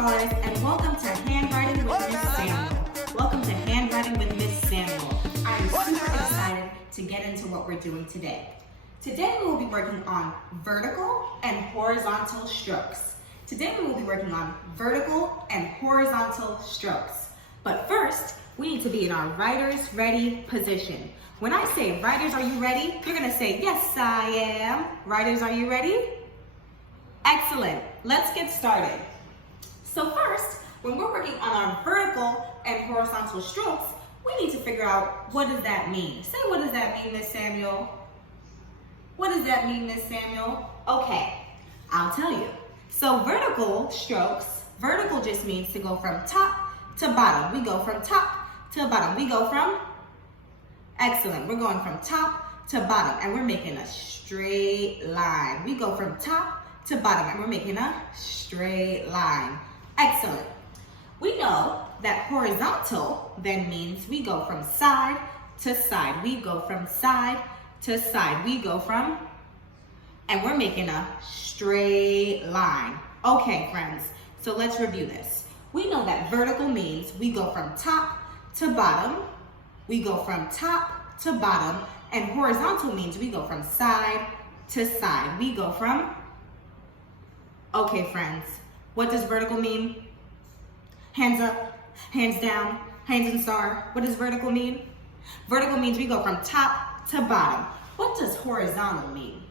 stars, and welcome to Handwriting with Miss Samuel. Welcome to Handwriting with Miss Samuel. I'm super excited to get into what we're doing today. Today we will be working on vertical and horizontal strokes. Today we will be working on vertical and horizontal strokes. But first, we need to be in our writer's ready position. When I say writers, are you ready? You're gonna say, yes, I am. Writers, are you ready? Excellent. Let's get started. So first, when we're working on our vertical and horizontal strokes, we need to figure out, what does that mean? Say, what does that mean, Miss Samuel? What does that mean, Miss Samuel? Okay, I'll tell you. So vertical strokes, vertical just means to go from top to bottom. We go from top to bottom. We go from, excellent, we're going from top to bottom, and we're making a straight line. We go from top to bottom, and we're making a straight line. Excellent. We know that horizontal then means we go from side to side. We go from side to side. We go from, and we're making a straight line. Okay, friends, so let's review this. We know that vertical means we go from top to bottom. We go from top to bottom, and horizontal means we go from side to side. We go from, okay, friends, what does vertical mean? Hands up, hands down, hands in star. What does vertical mean? Vertical means we go from top to bottom. What does horizontal mean?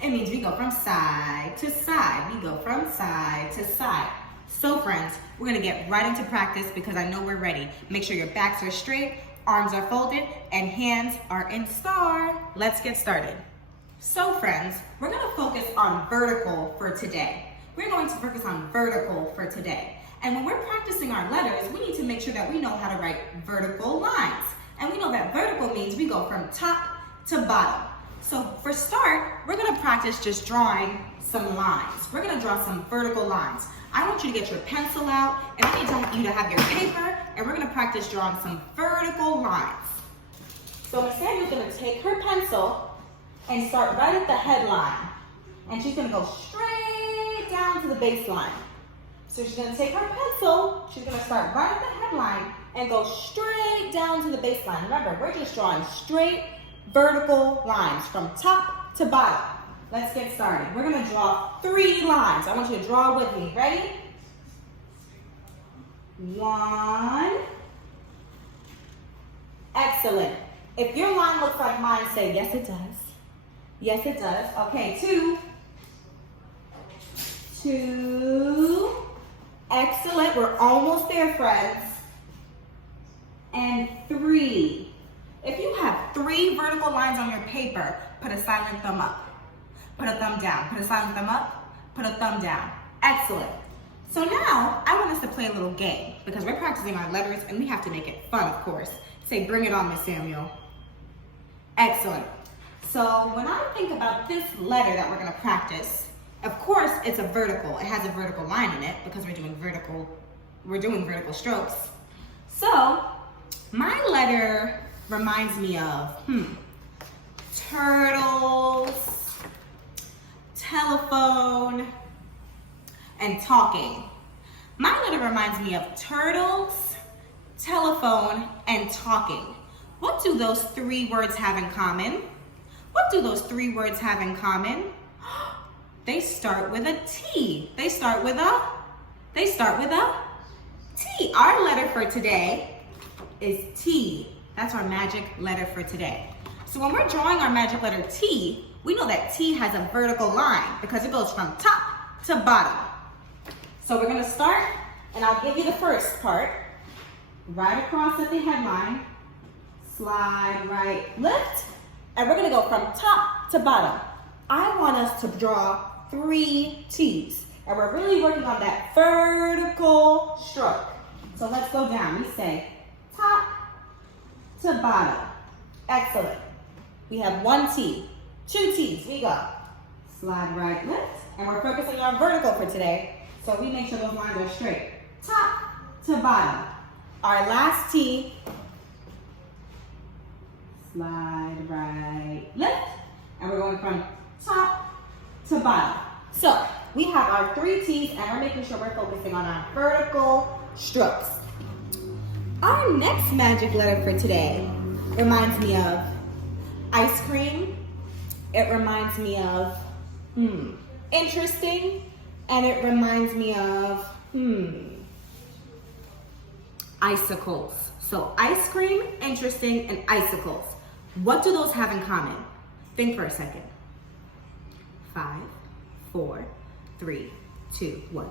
It means we go from side to side. We go from side to side. So friends, we're gonna get right into practice because I know we're ready. Make sure your backs are straight, arms are folded, and hands are in star. Let's get started. So friends, we're gonna focus on vertical for today. We're going to focus on vertical for today. And when we're practicing our letters, we need to make sure that we know how to write vertical lines. And we know that vertical means we go from top to bottom. So for start, we're gonna practice just drawing some lines. We're gonna draw some vertical lines. I want you to get your pencil out, and I need you to have your paper, and we're gonna practice drawing some vertical lines. So Miss Samuel's gonna take her pencil and start right at the headline. And she's gonna go straight down to the baseline. So she's gonna take her pencil, she's gonna start right at the headline and go straight down to the baseline. Remember, we're just drawing straight vertical lines from top to bottom. Let's get started. We're gonna draw 3 lines. I want you to draw with me. Ready? 1. Excellent. If your line looks like mine, say, yes, it does. Yes, it does. Okay, 2. 2. Excellent. We're almost there, friends. And 3. If you have 3 vertical lines on your paper, put a silent thumb up. Put a thumb down. Put a silent thumb up. Put a thumb down. Excellent. So now, I want us to play a little game because we're practicing our letters and we have to make it fun, of course. Say, bring it on, Miss Samuel. Excellent. So when I think about this letter that we're going to practice, of course, it's a vertical. It has a vertical line in it because we're doing vertical strokes. So my letter reminds me of turtles, telephone, and talking. My letter reminds me of turtles, telephone, and talking. What do those 3 words have in common? What do those 3 words have in common? They start with a T. They start with a T. Our letter for today is T. That's our magic letter for today. So when we're drawing our magic letter T, we know that T has a vertical line because it goes from top to bottom. So we're gonna start, and I'll give you the first part. Right across at the headline, slide right, lift, and we're gonna go from top to bottom. I want us to draw 3 T's, and we're really working on that vertical stroke. So let's go down. We say top to bottom. Excellent. We have 1 T, 2 T's. We go. Slide right, lift, and we're focusing on vertical for today, so we make sure those lines are straight. Top to bottom. Our last T, slide right, lift, and we're going from top to bottom. So we have our 3 T's and we're making sure we're focusing on our vertical strokes. Our next magic letter for today reminds me of ice cream. It reminds me of interesting. And it reminds me of icicles. So ice cream, interesting, and icicles. What do those have in common? Think for a second. 5, 4, 3, 2, 1.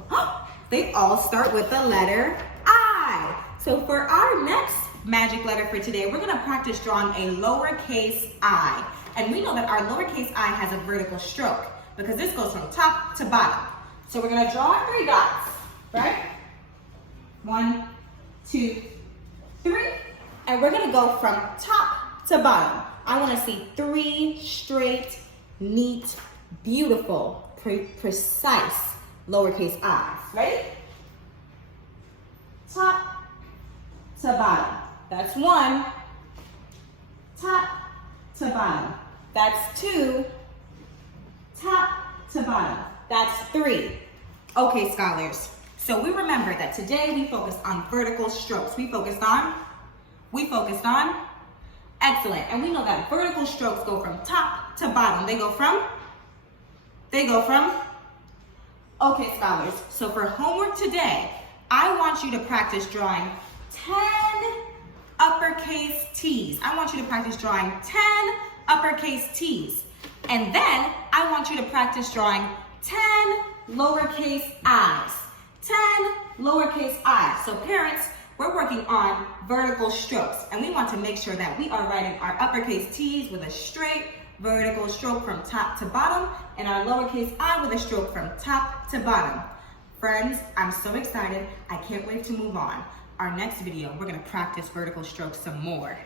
They all start with the letter I. So for our next magic letter for today, we're gonna practice drawing a lowercase I. And we know that our lowercase I has a vertical stroke because this goes from top to bottom. So we're gonna draw our 3 dots, right? 1, 2, 3. And we're gonna go from top to bottom. I wanna see 3 straight, neat, beautiful, precise lowercase i's. Ready? Top to bottom. That's 1. Top to bottom. That's 2. Top to bottom. That's 3. Okay, scholars. So we remember that today we focused on vertical strokes. We focused on? Excellent. And we know that vertical strokes go from top to bottom. They go from? Okay, scholars. So for homework today, I want you to practice drawing 10 uppercase T's. I want you to practice drawing 10 uppercase T's. And then I want you to practice drawing 10 lowercase i's. 10 lowercase i's. So parents, we're working on vertical strokes, and we want to make sure that we are writing our uppercase T's with a straight vertical stroke from top to bottom, and our lowercase I with a stroke from top to bottom. Friends, I'm so excited. I can't wait to move on. Our next video, we're gonna practice vertical strokes some more.